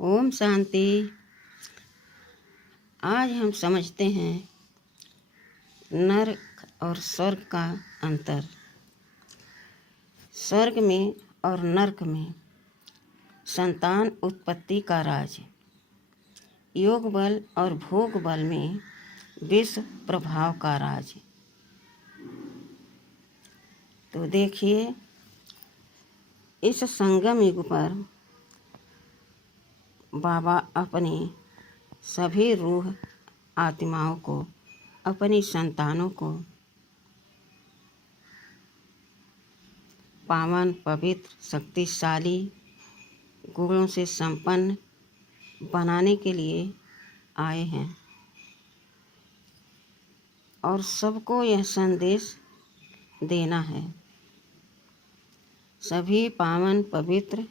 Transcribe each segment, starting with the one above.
ओम शांति। आज हम समझते हैं नरक और स्वर्ग का अंतर। स्वर्ग में और नरक में संतान उत्पत्ति का राज, योग बल और भोग बल में विश्व प्रभाव का राज। तो देखिए, इस संगम युग पर बाबा अपनी सभी रूह आत्माओं को, अपनी संतानों को पावन, पवित्र, शक्तिशाली गुणों से संपन्न बनाने के लिए आए हैं और सबको यह संदेश देना है। सभी पावन, पवित्र,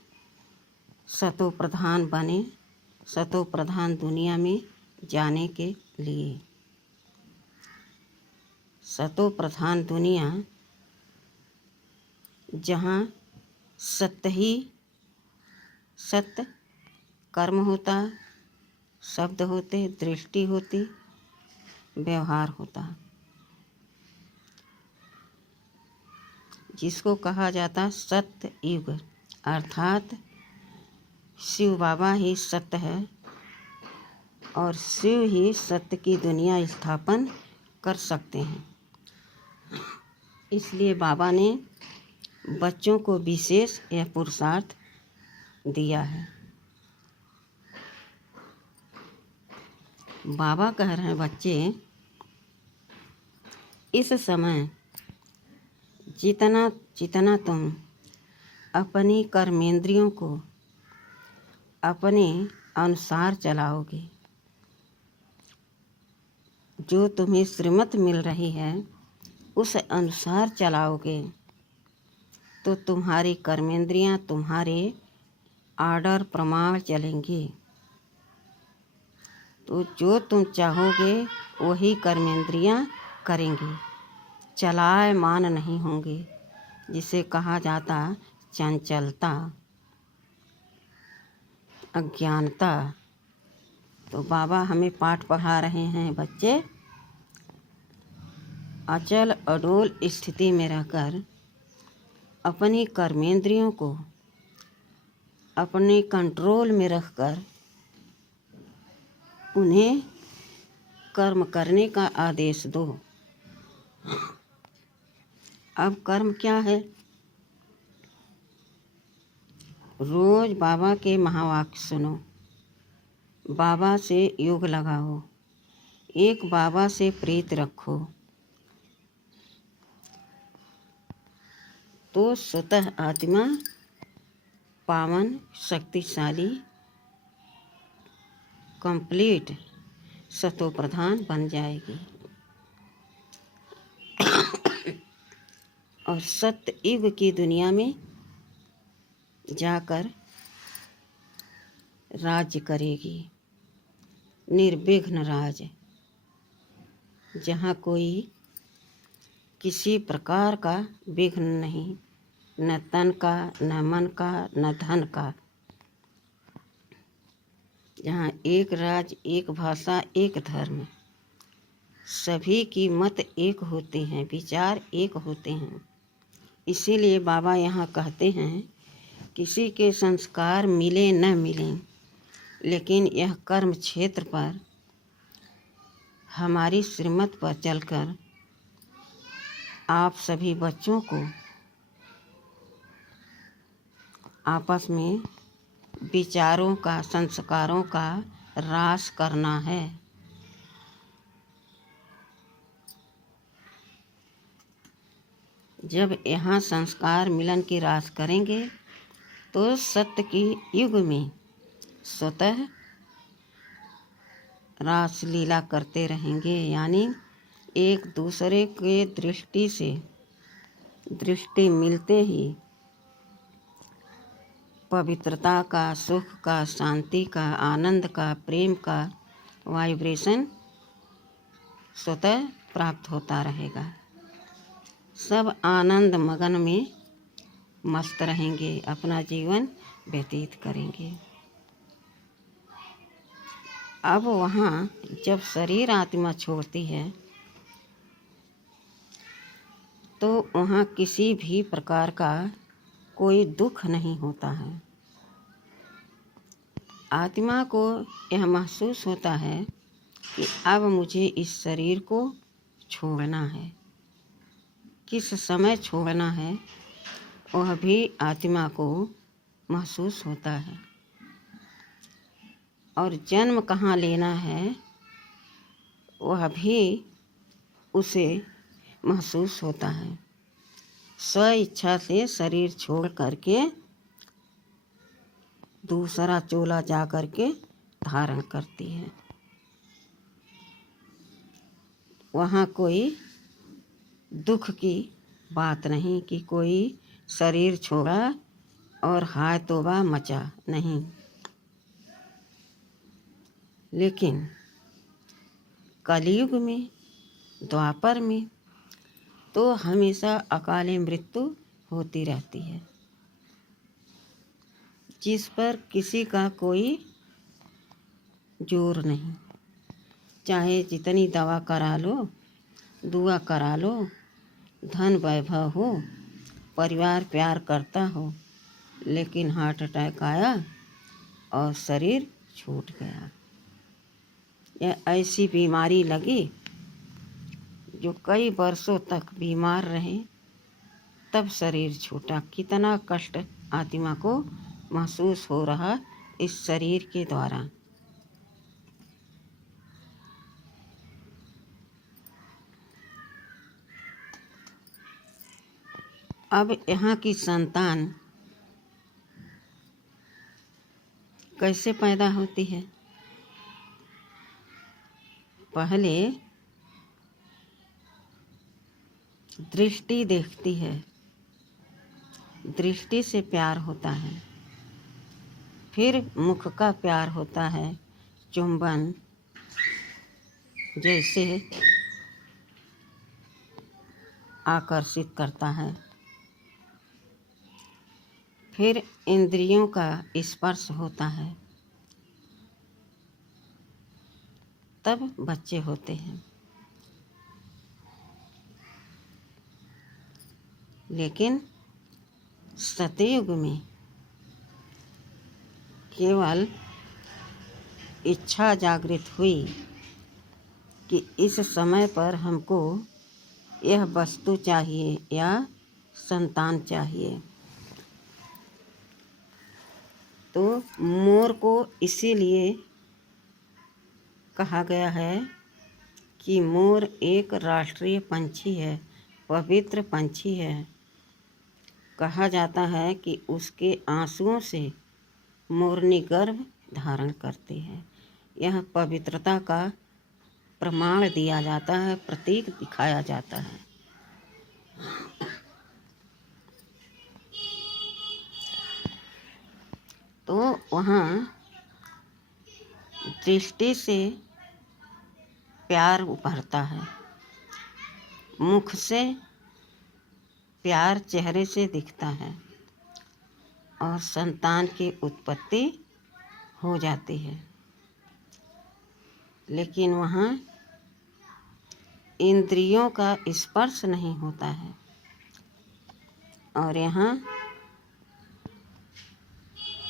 सतो प्रधान बने, सतो प्रधान दुनिया में जाने के लिए। सतो प्रधान दुनिया जहाँ सत्य ही सत्य कर्म होता, शब्द होते, दृष्टि होती, व्यवहार होता, जिसको कहा जाता सत्य युग। अर्थात शिव बाबा ही सत्य है और शिव ही सत्य की दुनिया स्थापन कर सकते हैं। इसलिए बाबा ने बच्चों को विशेष यह पुरुषार्थ दिया है। बाबा कह रहे हैं, बच्चे, इस समय जितना जितना तुम अपनी कर्मेंद्रियों को अपने अनुसार चलाओगे, जो तुम्हें श्रीमत मिल रही है उस अनुसार चलाओगे, तो तुम्हारी कर्मेंद्रियां तुम्हारे आर्डर प्रमाण चलेंगी। तो जो तुम चाहोगे वही कर्मेंद्रियां करेंगी, चलायमान नहीं होंगे, जिसे कहा जाता चंचलता, अज्ञानता। तो बाबा हमें पाठ पढ़ा रहे हैं, बच्चे, अचल अडोल स्थिति में रहकर अपनी कर्मेंद्रियों को अपने कंट्रोल में रखकर उन्हें कर्म करने का आदेश दो। अब कर्म क्या है? रोज बाबा के महावाक्य सुनो, बाबा से योग लगाओ, एक बाबा से प्रीत रखो, तो स्वतः आत्मा पावन, शक्तिशाली, कंप्लीट सतो प्रधान बन जाएगी और सत्य युग की दुनिया में जाकर राज्य करेगी। निर्विघ्न राज, जहाँ कोई किसी प्रकार का विघ्न नहीं, न तन का, न मन का, न धन का। जहाँ एक राज, एक भाषा, एक धर्म, सभी की मत एक होते हैं, विचार एक होते हैं। इसीलिए बाबा यहाँ कहते हैं, किसी के संस्कार मिले न मिले, लेकिन यह कर्म क्षेत्र पर हमारी श्रीमत पर चलकर आप सभी बच्चों को आपस में विचारों का, संस्कारों का रास करना है। जब यहाँ संस्कार मिलन की रास करेंगे तो सत्य की युग में स्वतः रास लीला करते रहेंगे। यानी एक दूसरे के दृष्टि मिलते ही पवित्रता का, सुख का, शांति का, आनंद का, प्रेम का वाइब्रेशन स्वतः प्राप्त होता रहेगा। सब आनंद मगन में मस्त रहेंगे, अपना जीवन व्यतीत करेंगे। अब वहाँ जब शरीर आत्मा छोड़ती है तो वहाँ किसी भी प्रकार का कोई दुख नहीं होता है। आत्मा को यह महसूस होता है कि अब मुझे इस शरीर को छोड़ना है। किस समय छोड़ना है वह भी आत्मा को महसूस होता है, और जन्म कहाँ लेना है वह भी उसे महसूस होता है। स्व इच्छा से शरीर छोड़ करके दूसरा चोला जा करके धारण करती है। वहाँ कोई दुख की बात नहीं कि कोई शरीर छोड़ा और हाय तौबा मचा, नहीं। लेकिन कलयुग में, द्वापर में तो हमेशा अकाले मृत्यु होती रहती है, जिस पर किसी का कोई जोर नहीं। चाहे जितनी दवा करा लो, दुआ करा लो, धन वैभव हो, परिवार प्यार करता हो, लेकिन हार्ट अटैक आया और शरीर छूट गया। यह ऐसी बीमारी लगी जो कई वर्षों तक बीमार रहे, तब शरीर छूटा। कितना कष्ट आत्मा को महसूस हो रहा इस शरीर के द्वारा। अब यहाँ की संतान कैसे पैदा होती है? पहले दृष्टि देखती है, दृष्टि से प्यार होता है, फिर मुख का प्यार होता है, चुंबन जैसे आकर्षित करता है, फिर इंद्रियों का स्पर्श होता है, तब बच्चे होते हैं। लेकिन सतयुग में केवल इच्छा जागृत हुई कि इस समय पर हमको यह वस्तु चाहिए या संतान चाहिए। तो मोर को इसीलिए कहा गया है कि मोर एक राष्ट्रीय पंछी है, पवित्र पंछी है। कहा जाता है कि उसके आंसुओं से मोरनी गर्भ धारण करती है। यह पवित्रता का प्रमाण दिया जाता है, प्रतीक दिखाया जाता है। तो वहाँ दृष्टि से प्यार उभरता है, मुख से प्यार चेहरे से दिखता है और संतान की उत्पत्ति हो जाती है। लेकिन वहाँ इंद्रियों का स्पर्श नहीं होता है, और यहाँ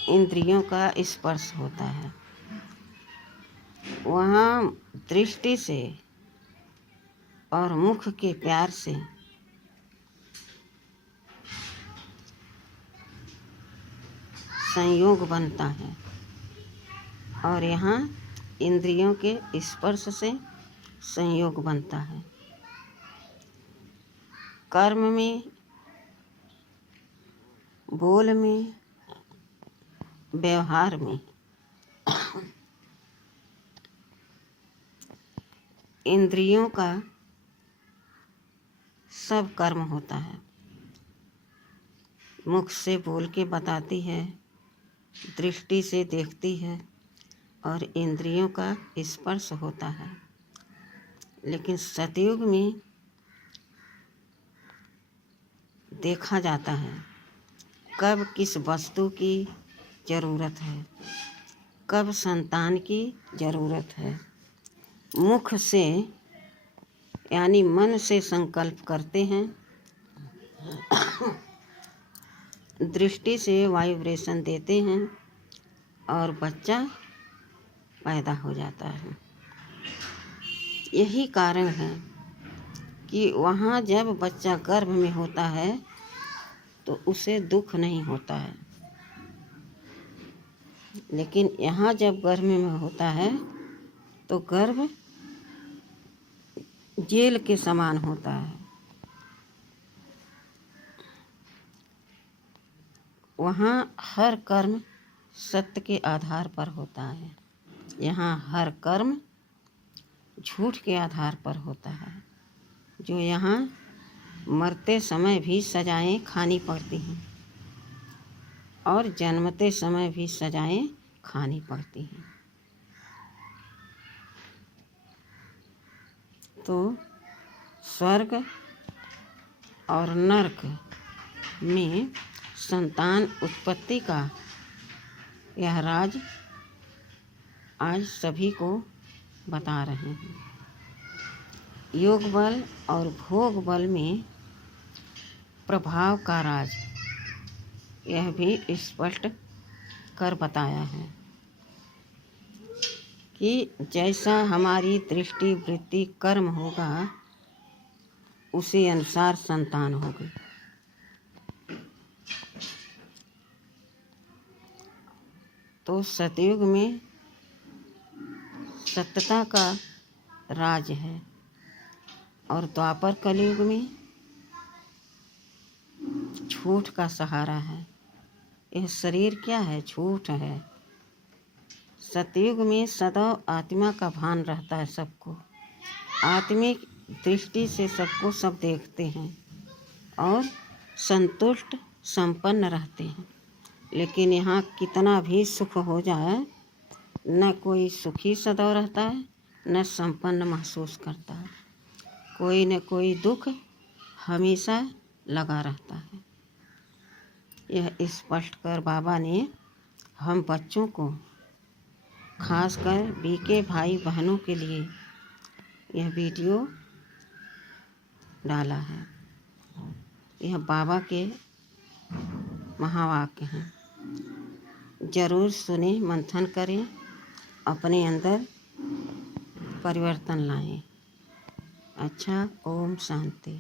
इंद्रियों का स्पर्श होता है। वहाँ दृष्टि से और मुख के प्यार से संयोग बनता है, और यहाँ इंद्रियों के स्पर्श से संयोग बनता है। कर्म में, बोल में, व्यवहार में इंद्रियों का सब कर्म होता है। मुख से बोल के बताती है, दृष्टि से देखती है, और इंद्रियों का स्पर्श होता है। लेकिन सतयुग में देखा जाता है कब किस वस्तु की ज़रूरत है, कब संतान की ज़रूरत है। मुख से यानी मन से संकल्प करते हैं, दृष्टि से वाइब्रेशन देते हैं और बच्चा पैदा हो जाता है। यही कारण है कि वहाँ जब बच्चा गर्भ में होता है तो उसे दुख नहीं होता है, लेकिन यहाँ जब गर्भ में होता है तो गर्भ जेल के समान होता है। वहाँ हर कर्म सत्य के आधार पर होता है, यहाँ हर कर्म झूठ के आधार पर होता है। जो यहाँ मरते समय भी सजाएं खानी पड़ती हैं और जन्मते समय भी सजाएं खानी पड़ती हैं। तो स्वर्ग और नरक में संतान उत्पत्ति का यह राज आज सभी को बता रहे हैं। योग बल और भोग बल में प्रभाव का राज यह भी स्पष्ट कर बताया है कि जैसा हमारी दृष्टि वृत्ति कर्म होगा उसी अनुसार संतान होगी। तो सतयुग में सत्यता का राज है और द्वापर कलयुग में झूठ का सहारा है। यह शरीर क्या है? झूठ है। सतयुग में सदैव आत्मा का भान रहता है सबको, आत्मिक दृष्टि से सबको सब देखते हैं और संतुष्ट संपन्न रहते हैं। लेकिन यहाँ कितना भी सुख हो जाए न कोई सुखी सदैव रहता है न संपन्न महसूस करता है। कोई न कोई दुख हमेशा लगा रहता है। यह स्पष्ट कर बाबा ने हम बच्चों को, खासकर बीके भाई बहनों के लिए यह वीडियो डाला है। यह बाबा के महावाक्य हैं। जरूर सुने, मंथन करें, अपने अंदर परिवर्तन लाएं। अच्छा, ओम शांति।